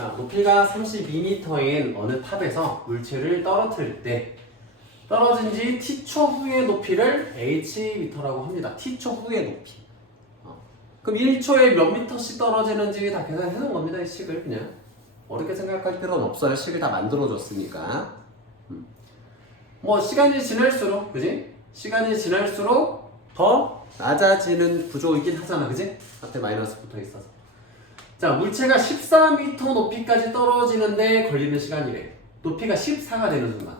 자, 높이가 32m인 어느 탑에서 물체를 떨어뜨릴 때 떨어진 지 t초 후의 높이를 hm라고 합니다. t초 후의 높이. 그럼 1초에 몇 미터씩 떨어지는지 다 계산해 놓은 겁니다. 이 식을 그냥 어렵게 생각할 필요는 없어요. 식을 다 만들어줬으니까. 뭐 시간이 지날수록, 그지? 시간이 지날수록 더 낮아지는 구조이긴 하잖아, 그지? 앞에 마이너스 붙어 있어서. 자, 물체가 14m 높이까지 떨어지는데 걸리는 시간이래. 높이가 14가 되는 순간.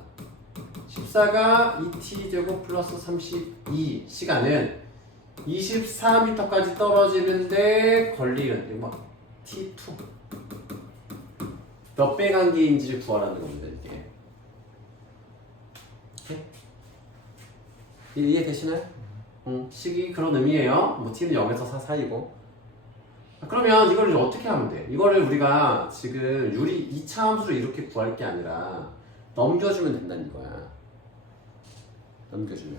14가 2t제곱 플러스 32 시간은 24m까지 떨어지는데 걸리는 뭐 t2 몇 배 간격인지를 구하라는 겁니다. 이게 이해되시나요? 식이 그런 의미예요. 뭐 t는 0에서 4 사이고. 그러면 이거를 어떻게 하면 돼? 이거를 우리가 지금 유리 2차 함수를 이렇게 구할 게 아니라 넘겨주면 된다는 이거야. 넘겨주면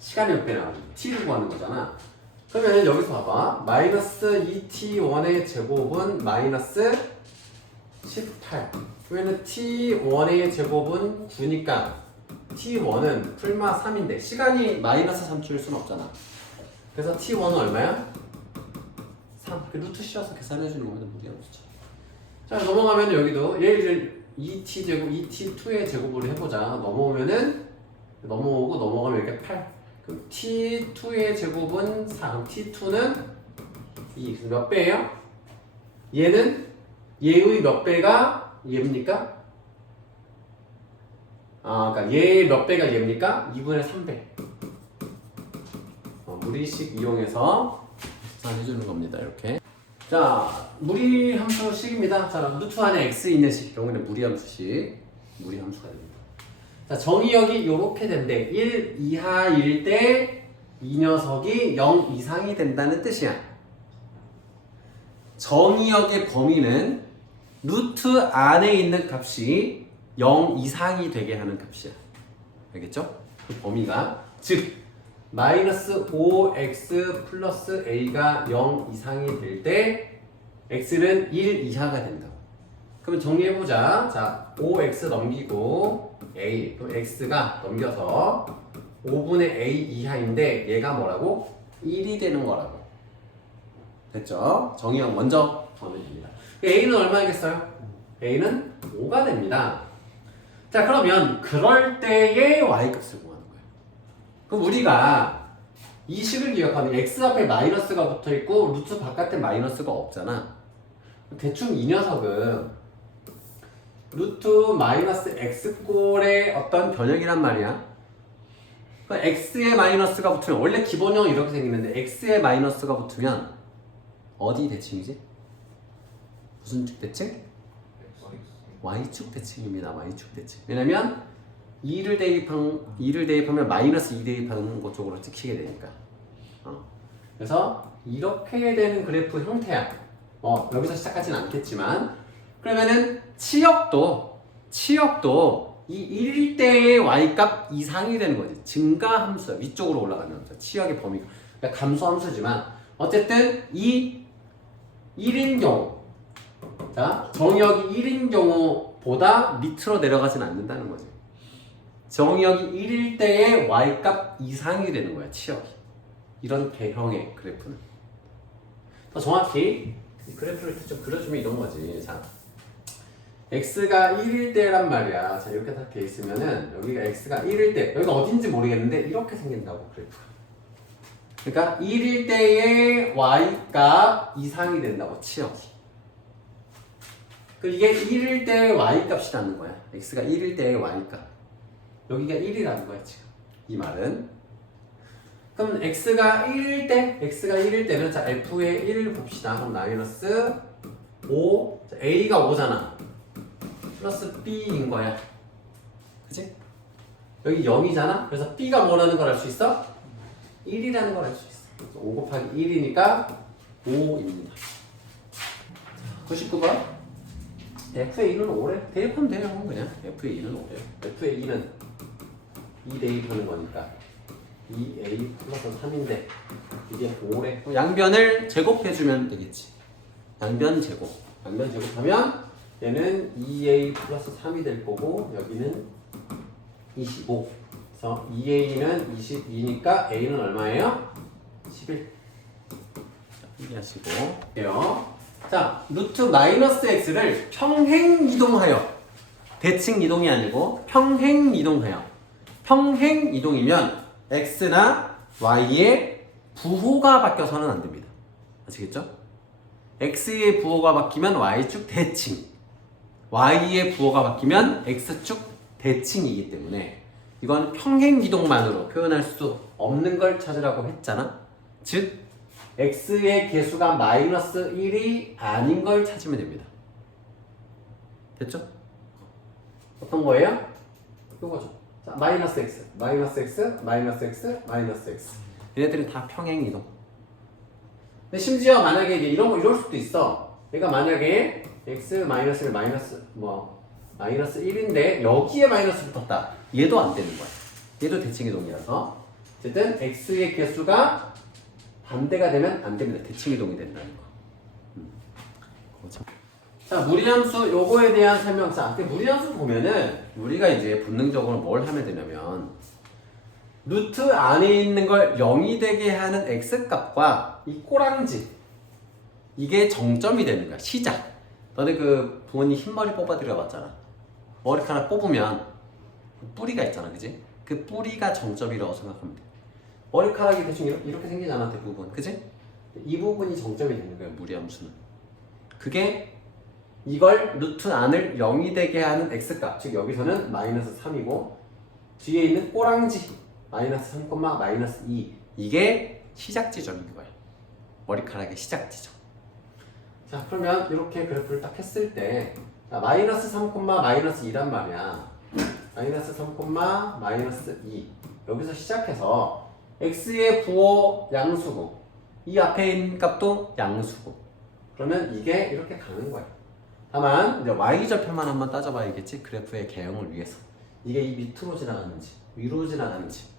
시간이 몇 배 나가지고 t를 구하는 거잖아. 그러면 여기서 봐봐. 마이너스 2t1의 제곱은 마이너스 18. 그러면 t1의 제곱은 9니까 t1은 풀마 3인데 시간이 마이너스 3초일 수는 없잖아. 그래서 t1은 얼마야? 3. 그 루트 씌워서 계산해주는 겁니다. 무리한 거죠. 자, 넘어가면 여기도 얘를 2t제곱, 2t2의 제곱으로 해보자. 넘어오고 넘어가면 이렇게 8. 그럼 t2의 제곱은 4. 그럼 t2는 2. 그래서 몇 배예요? 얘는 얘의 몇 배가 얘입니까? 그러니까 얘의 몇 배가 얘입니까? 2분의 3배. 무리식 이용해서 계산해주는 겁니다. 이렇게. 자, 무리 함수식입니다. 자, 루트 안에 x 있는 식. 경우에는 무리 함수식. 무리 함수가 됩니다. 자, 정의역이 이렇게 된대. 1 이하일 때 이 녀석이 0 이상이 된다는 뜻이야. 정의역의 범위는 루트 안에 있는 값이 0 이상이 되게 하는 값이야. 알겠죠? 그 범위가 즉 마이너스 5x 플러스 a가 0 이상이 될 때 x는 1 이하가 된다고. 그러면 정리해보자. 자, 5x 넘기고 a. 그럼 x가 넘겨서 5분의 a 이하인데 얘가 뭐라고? 1이 되는 거라고. 됐죠? 정의형 먼저 구하면 됩니다. a는 얼마겠어요? a는 5가 됩니다. 자, 그러면 그럴 때의 y값을 구하는 거예요. 그럼 우리가 이 식을 기억하면 x 앞에 마이너스가 붙어있고 루트 바깥에 마이너스가 없잖아. 대충 이 녀석은 루트 마이너스 x꼴의 어떤 변형이란 말이야. x에 마이너스가 붙으면 원래 기본형은 이렇게 생기는데 x에 마이너스가 붙으면 어디 대칭이지? 무슨 축 대칭? y축 대칭입니다. y축 대칭. 왜냐면 2를 대입하면 마이너스 2 대입하는 것 쪽으로 찍히게 되니까. 그래서 이렇게 되는 그래프 형태야. 여기서 시작하진 않겠지만 그러면은 치역도 이 1일 때의 y값 이상이 되는 거지. 증가 함수야. 위쪽으로 올라가는 함수야. 치역의 범위가. 그러니까 감소 함수지만 어쨌든 이 1인 경우, 자, 정의역이 1인 경우보다 밑으로 내려가진 않는다는 거지. 정의역이 1일 때의 y값 이상이 되는 거야. 치역이. 이런 개형의 그래프는. 더 정확히 이 그래프를 좀 그려주면 이런 거지. 자, x가 1일 때란 말이야. 자, 이렇게 딱 돼 있으면은 여기가 x가 1일 때, 여기가 어딘지 모르겠는데 이렇게 생긴다고 그래프가. 그러니까 1일 때의 y값 이상이 된다고 치역이. 이게 1일 때의 y값이라는 거야. x가 1일 때의 y값. 여기가 1이라는 거야 지금. 이 말은. 그럼 x가 1일 때는 자 f의 1을 봅시다. 그럼 마이너스 5, 자, a가 5잖아. 플러스 b인 거야. 그치? 여기 0이잖아. 그래서 b가 뭐라는 걸 알 수 있어? 1이라는 걸 알 수 있어. 그래서 5 곱하기 1이니까 5입니다. 99번. f의 2는 5래. 대입하면 돼요. 그냥 f의 2는 5래요. f의 2는 2 대입하는 거니까 2a 플러스 3인데 이게 5래. 양변을 제곱해주면 되겠지. 양변 제곱. 양변 제곱하면 얘는 2a 플러스 3이 될 거고 여기는 25. 그래서 2a는 22니까 a는 얼마예요? 11. 이해하시고. 자, 루트 마이너스 x를 평행 이동하여, 대칭 이동이 아니고 평행 이동하여. 평행 이동이면 x나 y의 부호가 바뀌어서는 안 됩니다. 아시겠죠? x의 부호가 바뀌면 y축 대칭, y의 부호가 바뀌면 x축 대칭이기 때문에 이건 평행 이동만으로 표현할 수 없는 걸 찾으라고 했잖아. 즉 x의 개수가 마이너스 1이 아닌 걸 찾으면 됩니다. 됐죠? 어떤 거예요? 이거죠. 자, 마이너스 x, 마이너스 x, 마이너스 x, 마이너스 x. 얘네들은 다 평행 이동. 근데 심지어 만약에 이제 이런 거 이럴 수도 있어. 얘가 만약에 x 마이너스 1 마이너스 마이너스 1인데 여기에 마이너스 붙었다. 얘도 안 되는 거야. 얘도 대칭 이동이라서. 어쨌든 x의 개수가 반대가 되면 안 됩니다. 대칭 이동이 된다는 거. 그렇죠. 자, 무리함수 요거에 대한 설명. 자, 무리함수 보면은 우리가 이제 본능적으로 뭘 하면 되냐면 루트 안에 있는 걸 0이 되게 하는 x값과 이 꼬랑지 이게 정점이 되는 거야. 시작. 너네 그 부모님 흰머리 뽑아드려 봤잖아. 머리카락 뽑으면 뿌리가 있잖아, 그지? 그 뿌리가 정점이라고 생각하면 돼. 머리카락이 대충 이렇게 생기잖아, 대부분, 그지? 이 부분이 정점이 되는 거야, 무리함수는. 그게 이걸 루트 안을 0이 되게 하는 x값, 즉 여기서는 마이너스 3이고 뒤에 있는 꼬랑지 마이너스 3, 마이너스 2 이게 시작 지점인 거야. 머리카락의 시작 지점. 자, 그러면 이렇게 그래프를 딱 했을 때 마이너스 3, 마이너스 2란 말이야. 마이너스 3, 마이너스 2 여기서 시작해서 x의 부호 양수고 이 앞에 있는 값도 양수고 그러면 이게 이렇게 가는 거야. 다만 이제 y절편만 한번 따져봐야겠지. 그래프의 개형을 위해서 이게 이 밑으로 지나가는지 위로 지나가는지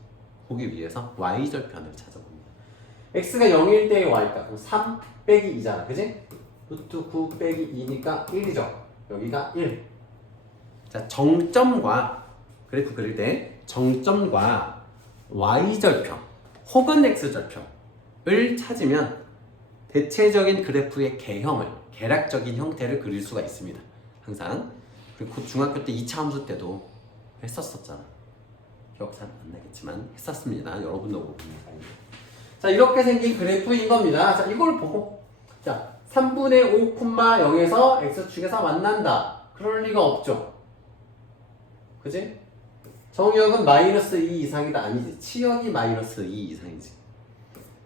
보기 위해서 y절편을 찾아봅니다. x가 0일 때의 y값 그럼 3 빼기 2잖아, 그지? 루트 9 빼기 2니까 1이죠. 여기가 1. 자, 정점과 그래프 그릴 때 정점과 y절편 혹은 x절편을 찾으면 대체적인 그래프의 개형을 계략적인 형태를 그릴 수가 있습니다. 항상. 그리고 중학교 때 2차 함수 때도 했었잖아. 기억 잘 안 나겠지만 했었습니다. 여러분도 보고 있는. 자, 이렇게 생긴 그래프인 겁니다. 자, 이걸 보고 자, 3분의 5, 0에서 x축에서 만난다. 그럴 리가 없죠. 그지? 정역은 마이너스 2 이상이다. 아니지. 치역이 마이너스 2 이상이지.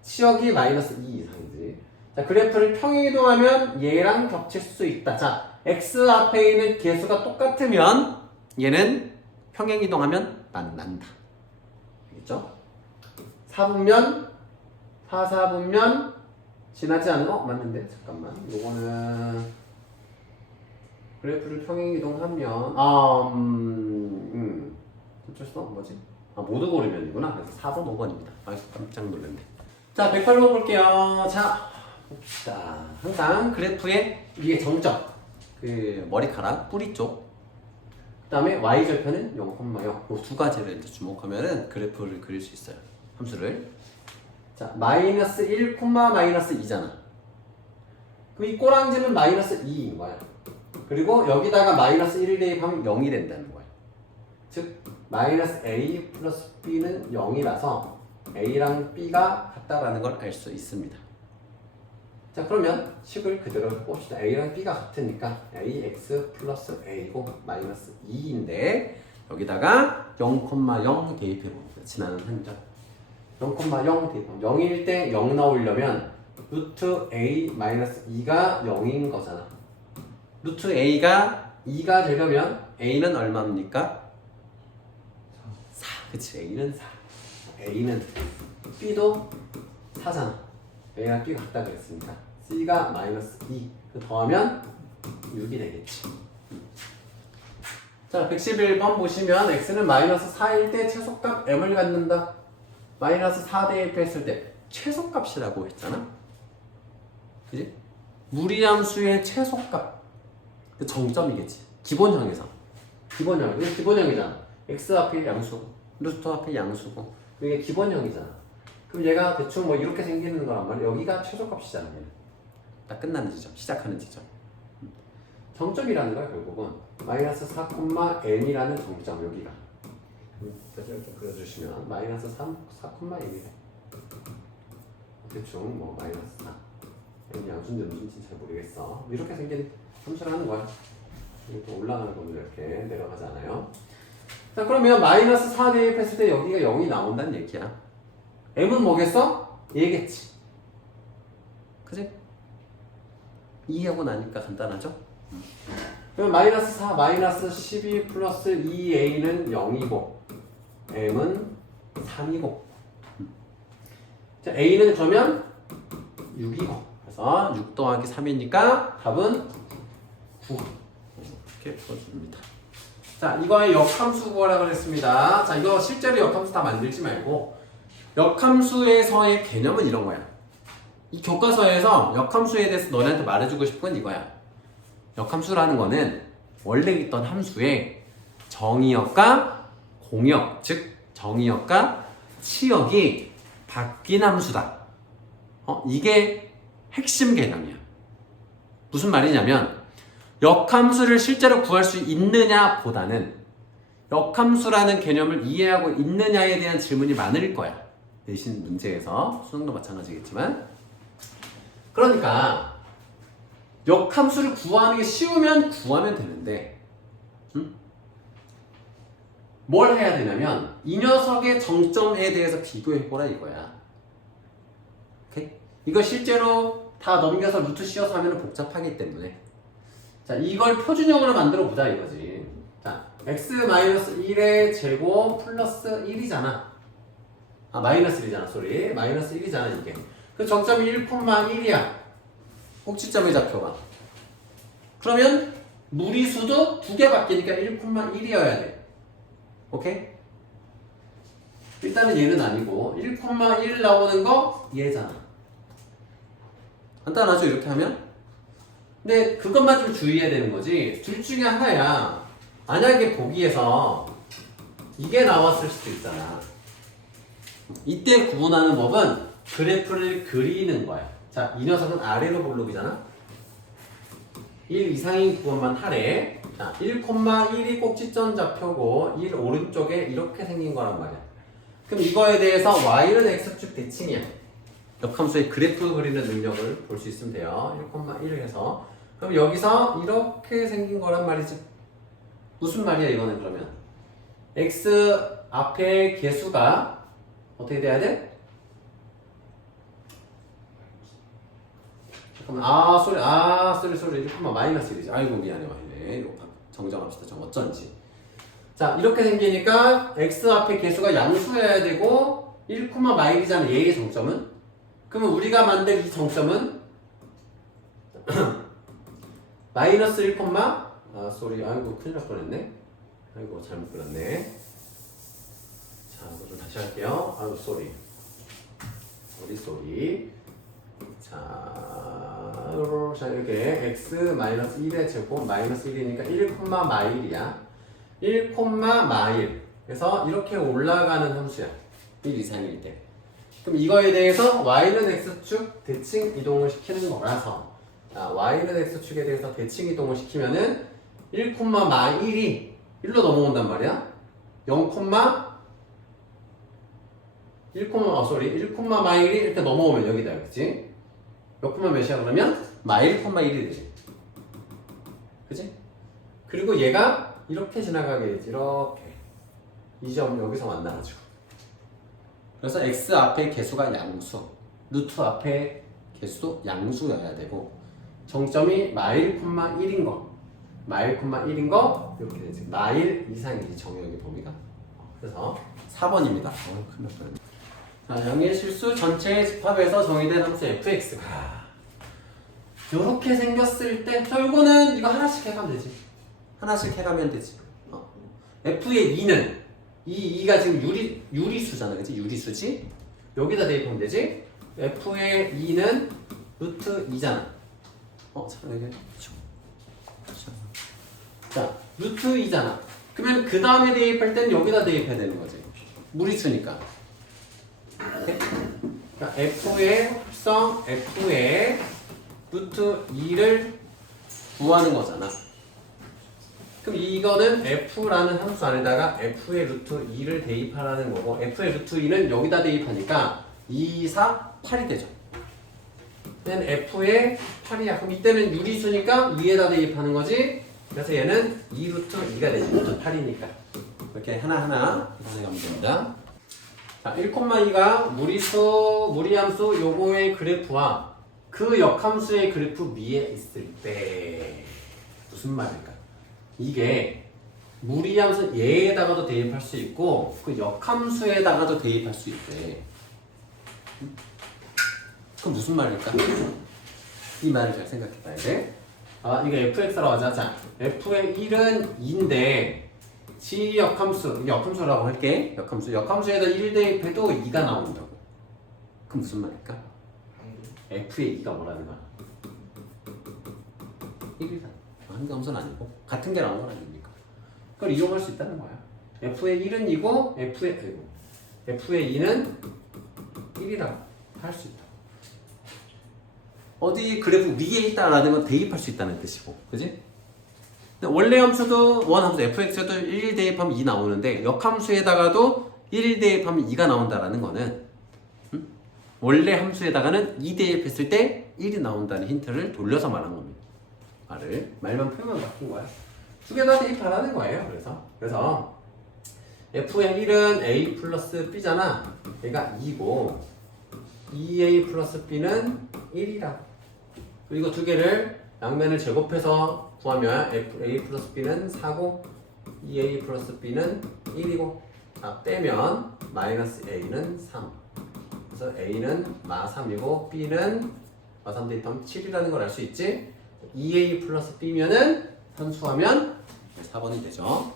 치역이 마이너스 2 이상이지. 자, 그래프를 평행이동하면 얘랑 겹칠 수 있다. 자, x 앞에 있는 개수가 똑같으면 얘는 평행이동하면 만난다. 알겠죠? 4분면 4분면 지나지 않는 거 맞는데 잠깐만. 요거는 그래프를 평행이동하면 어쩔 수 없는 거지? 모두 고르면이구나. 그래서 4번 5번입니다. 아이고 깜짝 놀랐네. 자, 108번 볼게요. 자, 봅시다. 항상 그래프의 위에 정점 그 머리카락 뿌리 쪽 그 다음에 y절편은 0,0 이 두 가지를 이제 주목하면은 그래프를 그릴 수 있어요. 함수를. 자, 마이너스 1, 마이너스 2잖아. 그럼 이 꼬랑지는 마이너스 2인 거야. 그리고 여기다가 마이너스 1을 대입하면 0이 된다는 거야. 즉 마이너스 a 플러스 b는 0이라서 a랑 b가 같다라는 걸 알 수 있습니다. 자, 그러면 식을 그대로 봅시다. a랑 b가 같으니까 ax 플러스 a고 마이너스 2인데 여기다가 0,0 대입해봅니다. 지나는 한점 0,0 대입. 0일 때 0 나오려면 루트 a 마이너스 2가 0인 거잖아. 루트 a가 2가 되려면 a는 얼마입니까? 4. 그치, a는 4. a는 b도 4잖아. a랑 b가 같다 그랬으니까 c가 마이너스 2 더하면 6이 되겠지. 자, 111번 보시면 x는 마이너스 4일 때 최소값 m을 갖는다. 마이너스 4 대입했을 때 최소값이라고 했잖아. 그지? 무리함수의 최소값. 그 정점이겠지. 기본형에서. 기본형. 이게 기본형이잖아. x 앞에 양수고, 루트 앞에 양수고. 이게 기본형이잖아. 그럼 얘가 대충 뭐 이렇게 생기는 거란 말이야. 여기가 최소값이잖아. 얘는. 딱 끝나는 지점. 시작하는 지점. 정점이라는 거야 결국은. 마이너스 4,n이라는 정점 여기가. 그래서 이렇게 그려주시면 마이너스 4,n이래. 대충 뭐 마이너스 4. n 양수인지 무슨지 잘 모르겠어. 이렇게 생긴 함수를 하는 거야. 이렇게 올라가는 겁니다. 이렇게 내려가잖아요. 자 그러면 마이너스 4 대입했을 때 여기가 0이 나온다는 얘기야. m은 뭐겠어? 얘겠지. 그지? 이해하고 나니까 간단하죠? 그러면 마이너스 4, 마이너스 12 플러스 2a는 0이고 m은 3이고 자, a는 그러면 6이고 그래서 6 더하기 3이니까 답은 9 이렇게 풀어줍니다. 자 이거의 역함수 구하라 그랬습니다. 자 이거 실제로 역함수 다 만들지 말고 역함수에서의 개념은 이런 거야. 이 교과서에서 역함수에 대해서 너네한테 말해주고 싶은 건 이거야. 역함수라는 거는 원래 있던 함수의 정의역과 공역, 즉 정의역과 치역이 바뀐 함수다. 이게 핵심 개념이야. 무슨 말이냐면 역함수를 실제로 구할 수 있느냐 보다는 역함수라는 개념을 이해하고 있느냐에 대한 질문이 많을 거야. 내신 문제에서 수능도 마찬가지겠지만 그러니까 역함수를 구하는 게 쉬우면 구하면 되는데 뭘 해야 되냐면 이 녀석의 정점에 대해서 비교해보라 이거야. 오케이? 이거 실제로 다 넘겨서 루트 씌워서 하면 복잡하기 때문에 자 이걸 표준형으로 만들어 보자 이거지. 자 x-1의 제곱 플러스 1이잖아. 아 마이너스 1이잖아. 쏘리 마이너스 1이잖아 이게. 그 정점이 1,1이야. 꼭지점의 좌표가. 그러면 무리수도 두 개 바뀌니까 1,1이어야 돼. 오케이? 일단은 얘는 아니고 1,1 나오는 거 얘잖아. 간단하죠 이렇게 하면? 근데 그것만 좀 주의해야 되는 거지. 둘 중에 하나야. 만약에 보기에서 이게 나왔을 수도 있잖아. 이때 구분하는 법은 그래프를 그리는 거야. 자, 이 녀석은 아래로 볼록이잖아. 1 이상인 구원만 하래. 자, 1,1이 꼭지점 좌표고 1 오른쪽에 이렇게 생긴 거란 말이야. 그럼 이거에 대해서 y는 x축 대칭이야. 역함수의 그래프 그리는 능력을 볼 수 있으면 돼요. 1,1을 해서. 그럼 여기서 이렇게 생긴 거란 말이지. 무슨 말이야 이거는 그러면? x 앞에 개수가 어떻게 돼야 돼? 잠깐만. 쏘리. 1, 마이너스 1이지. 아이고 미안해. 이거 정정합시다. 어쩐지. 자 이렇게 생기니까 x 앞에 개수가 양수여야 되고 1,1이잖아. 얘의 정점은. 그러면 우리가 만든 이 정점은 마이너스 1, 쏘리. 아이고 큰일 날 뻔했네. 아이고 잘못 그렸네. 자 이거 다시 할게요. 아이고 쏘리. 자 이렇게 x-1의 제곱 마이너스 1이니까 1,마일이야. 1,마일. 그래서 이렇게 올라가는 함수야. 1 이상일 때. 그럼 이거에 대해서 y는 x축 대칭 이동을 시키는 거라서 자, y는 x축에 대해서 대칭 이동을 시키면은 1,마일이 1로 넘어온단 말이야. 1,마일이 이렇게 넘어오면 여기다 그치? 몇 콤마 몇이야 그러면? 마일 콤마 1이 되지. 그치? 그리고 얘가 이렇게 지나가게 되지. 이렇게 이 점 여기서 만나가지고 그래서 x 앞에 개수가 양수 루트 앞에 개수도 양수여야 되고 정점이 마일 콤마 1인 거 이렇게 되지. 마일 이상이지 정의역의 범위가. 그래서 4번입니다. 큰일 났네. 자, 영의 실수 전체의 집합에서 정의된 함수 fx가 이렇게 생겼을 때, 이거는 이거 하나씩 해가면 되지. f의 2는 이 2가 지금 유리수잖아, 그치? 유리수지? 여기다 대입하면 되지? f의 2는 루트 2잖아. 잠깐만 이게 자 루트 2잖아. 그러면 그 다음에 대입할 땐 여기다 대입해야 되는 거지. 무리수니까. 그러니까 f의 합성 f의 루트 2를 구하는 거잖아. 그럼 이거는 f라는 함수 안에다가 f의 루트 2를 대입하라는 거고 f의 루트 2는 여기다 대입하니까 2, 4, 8이 되죠. 얘는 f의 8이야. 그럼 이때는 유리수니까 위에다 대입하는 거지. 그래서 얘는 2 루트 2가 되지. 루트 8이니까. 이렇게 하나하나 계산해가면 됩니다. 자, 1,2가 무리함수 요거의 그래프와 그 역함수의 그래프 위에 있을 때 무슨 말일까? 이게 무리함수 얘에다가도 대입할 수 있고 그 역함수에다가도 대입할 수 있대. 그럼 무슨 말일까? 이 말을 잘 생각해 봐야 돼. 이거 fx라고 하자. 자, f의 1은 2인데 지 역함수, 역함수라고 할게. 역함수에다 1 대입해도 2가 나온다고. 그럼 무슨 말일까? f의 2가 뭐라는 거야? 1이다. 한 함수는 아니고 같은 게 나온 건 아닙니까? 그걸 이용할 수 있다는 거야. f의 1은 2고 f의 2는 1이라고 할 수 있다. 어디 그래프 위에 있다라는 건 대입할 수 있다는 뜻이고, 그지? 원래 함수도 원함수 fx에도 1 대입하면 2 나오는데 역함수에다가도 1 대입하면 2가 나온다라는 거는 원래 함수에다가는 2 대입했을 때 1이 나온다는 힌트를 돌려서 말한 겁니다. 말만 표현만 바꾼 거야. 두 개 다 대입하라는 거예요. 그래서 f의 1은 a 플러스 b잖아. 얘가 2고 2a 플러스 b는 1이라. 그리고 두 개를 양면을 제곱해서 구하면 a 플러스 b는 4고 2a 플러스 b는 1이고 빼면 마이너스 a는 3. 그래서 a는 마3이고 b는 마3 대입하면 7이라는 걸 알 수 있지. 2a 플러스 b면은 산수하면 4번이 되죠.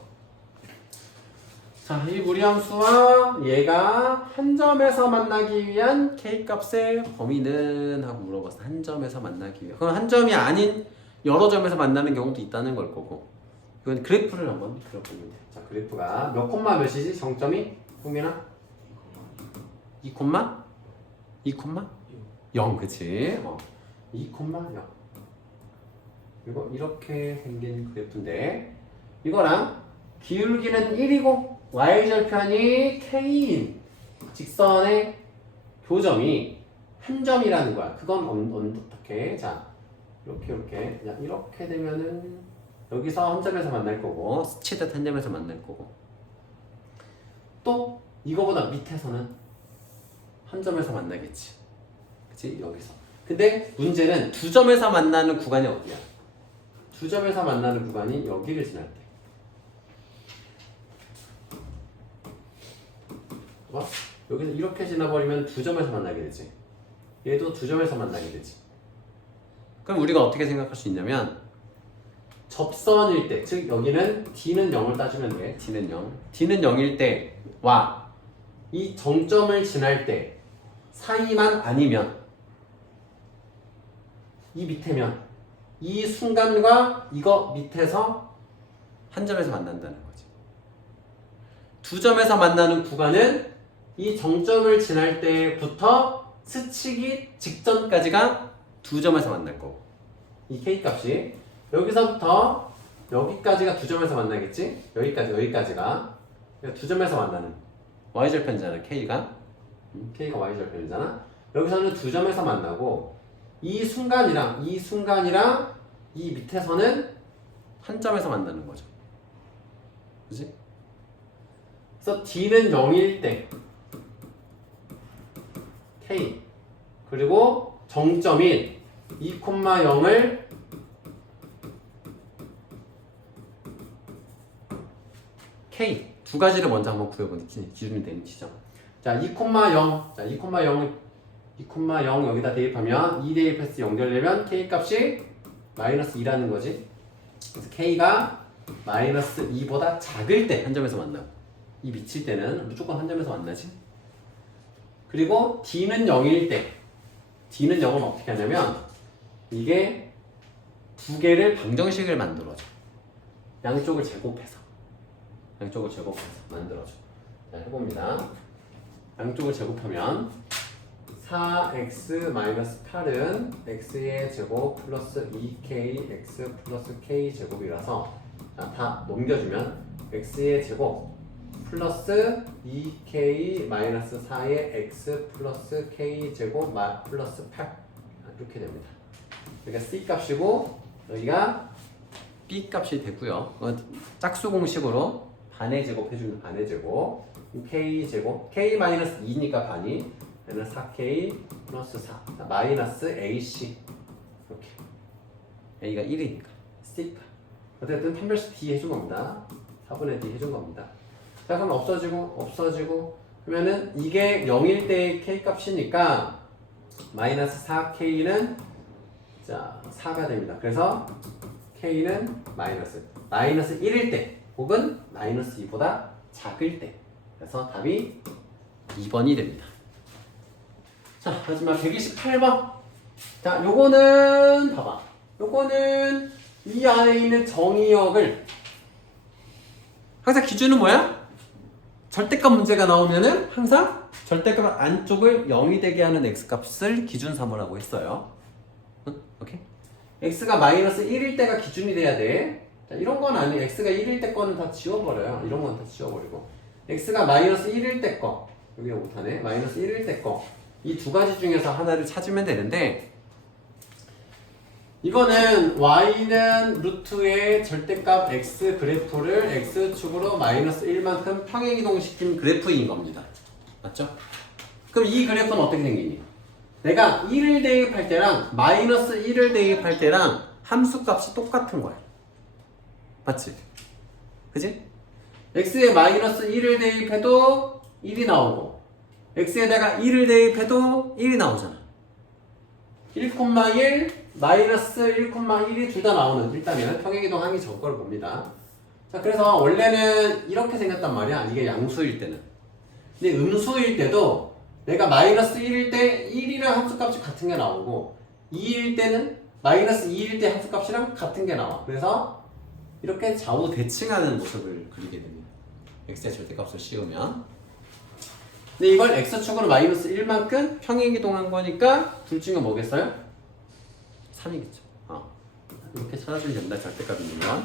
자, 이 무리함수와 얘가 한 점에서 만나기 위한 k값의 범위는? 하고 물어봤어. 한 점에서 만나기 위한. 그럼 한 점이 아닌 여러 점에서 만나는 경우도 있다는 걸 거고. 이건 그래프를 한번 그려보면 돼. 자, 그래프가 몇 콤마 몇이지? 정점이? 국민아? 2 콤마? 2 콤마? 0, 그치? 2 콤마 0. 그리고 이렇게 생긴 그래프인데 이거랑 기울기는 1이고 y절편이 k인 직선의 교점이 한 점이라는 거야. 그건 어떻게? 자, 이렇게 그냥 이렇게 되면은 여기서 한 점에서 만날 거고 스치듯 한 점에서 만날 거고 또 이거보다 밑에서는 한 점에서 만나겠지. 그치? 여기서. 근데 문제는 두 점에서 만나는 구간이 어디야? 두 점에서 만나는 구간이 여기를 지날 때. 봐봐. 여기서 이렇게 지나버리면 두 점에서 만나게 되지. 얘도 두 점에서 만나게 되지. 그럼 우리가 어떻게 생각할 수 있냐면 접선일 때, 즉 여기는 D는 0을 따주면 돼. D는 0. D는 0일 때와 이 정점을 지날 때 사이만 아니면 이 밑에면 이 순간과 이거 밑에서 한 점에서 만난다는 거지. 두 점에서 만나는 구간은 이 정점을 지날 때부터 스치기 직전까지가 두 점에서 만날 거고 이 K값이 여기서부터 여기까지가 두 점에서 만나겠지? 여기까지가 두 점에서 만나는 Y절편이잖아. K가 Y절편이잖아. 여기서는 두 점에서 만나고 이 순간이랑 이 밑에서는 한 점에서 만나는 거죠. 그치? 그래서 D는 0일 때 K 그리고 정점인 2,0을 K 두 가지를 먼저 한번 구해보는 기준이 되는 지점. 자, 2,0 자, 2,0 여기다 대입하면 2 대입해서 연결되면 K 값이 마이너스 2라는 거지. 그래서 K가 마이너스 2보다 작을 때 한 점에서 만나고 이 미칠 때는 무조건 한 점에서 만나지. 그리고 D는 0일 때 D는 0은 어떻게 하냐면 이게 두 개를 방정식을 만들어줘. 양쪽을 제곱해서 만들어줘. 자, 해봅니다. 양쪽을 제곱하면 4x-8은 x의 제곱 플러스 2k x 플러스 k 제곱이라서 다 넘겨주면 x의 제곱 플러스 2k-4의 x 플러스 k 제곱 플러스 8 이렇게 됩니다. 여기가 c 값이고 여기가 b 값이 되고요. 짝수 공식으로 반의 제곱 해주면 반의 제곱 k 제곱 k-2니까 반이 얘는 4k 플러스 4 마이너스 ac 이렇게 a가 1이니까 c가 어쨌든 판별식 d 해준 겁니다. 4분의 d 해준 겁니다. 자 그럼 없어지고 그러면은 이게 0일 때의 k 값이니까 마이너스 4k는 자 4가 됩니다. 그래서 k는 마이너스 1일 때 혹은 마이너스 2보다 작을 때 그래서 답이 2번이 됩니다. 자 마지막 128번 자 요거는 봐봐 요거는 이 안에 있는 정의역을 항상 기준은 뭐야? 절대값 문제가 나오면은 항상 절대값 안쪽을 0이 되게 하는 x값을 기준 삼으라고 했어요. 응? 오케이? x가 마이너스 1일 때가 기준이 돼야 돼. 자, 이런 건 아니 x가 1일 때 거는 다 지워버려요. 이런 건 다 지워버리고 x가 마이너스 1일 때 거 여기가 못하네. 마이너스 1일 때 거 이 두 가지 중에서 하나를 찾으면 되는데 이거는 y는 루트의 절대값 x 그래프를 x축으로 마이너스 1만큼 평행이동시킨 그래프인 겁니다. 맞죠? 그럼 이 그래프는 어떻게 생기니? 내가 1을 대입할 때랑 마이너스 1을 대입할 때랑 함수값이 똑같은 거야. 맞지? 그지? x에 마이너스 1을 대입해도 1이 나오고 x에다가 1을 대입해도 1이 나오잖아. 1,1 마이너스 1,1이 둘 다 나오는 일단은 평행이동 항이 저걸 봅니다. 자 그래서 원래는 이렇게 생겼단 말이야. 이게 양수일 때는. 근데 음수일 때도 내가 마이너스 1일 때 1이랑 함수값이 같은 게 나오고 2일 때는 마이너스 2일 때 함수값이랑 같은 게 나와. 그래서 이렇게 좌우 대칭하는 모습을 그리게 됩니다. x의 절대값을 씌우면 근데 이걸 x축으로 마이너스 1만큼 평행이동한 거니까 둘 중에 뭐겠어요? 3이겠죠. 이렇게 찾아주면 된다. 절대값 있는 건.